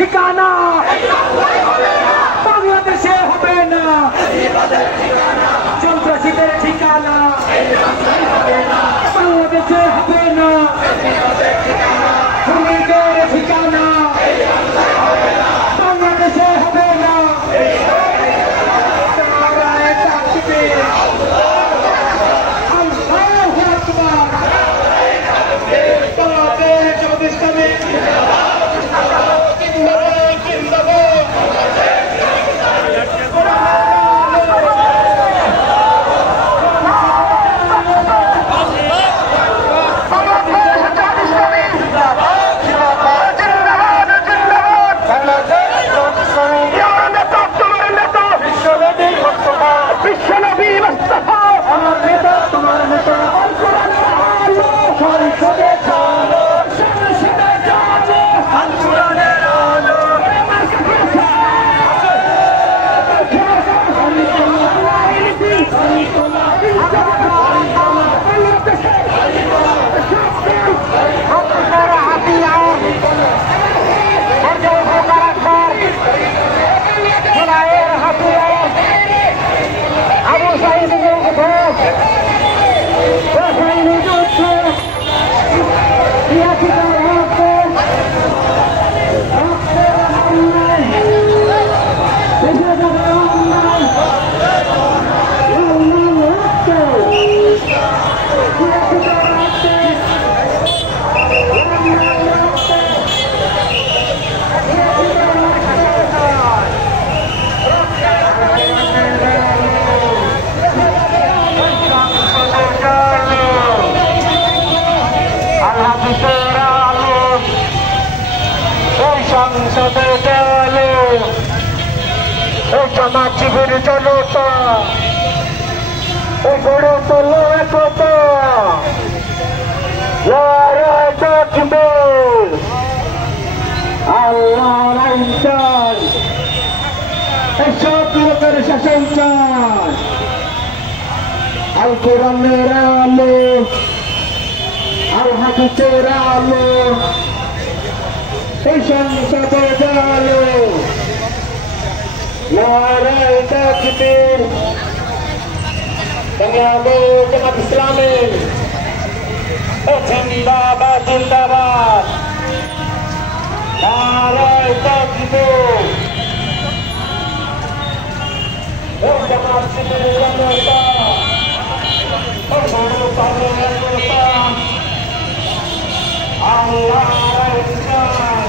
ঠিকানা বাংলাদেশে হবে না, সন্ত্রাসীদের ঠিকানা বাংলাদেশে হবে না, শ্রমিকদের ঠিকানা বাংলাদেশে হবে না। নারায়ে তাকবীর, আল্লাহু আকবার, বাংলাদেশ জামাত ইসলামী সংসদে চলো ও জামাত শিবির জনতা, ও গড়ে তোলো একতা, নারায়ে তাকবীর, আল্লাহর আইন চাই, এসব লোকের শাসন চাই, আল কোরআনের আলো, আল হাদিসের আলো এই সংসদে চলো, নারায়ে তাকবীর, বাংলাদেশ জামাত ইসলামী জিন্দাবাদ জিন্দাবাদ, নারায়ে তাকবীর, ও জামাত শিবির জনতা, ও বড় পাগলের জনতা, আল্লাহর আইন চাই,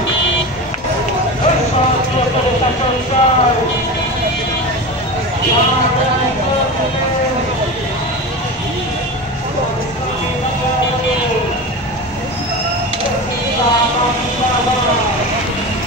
শাসন চাই, নারায়ে তাকবীর।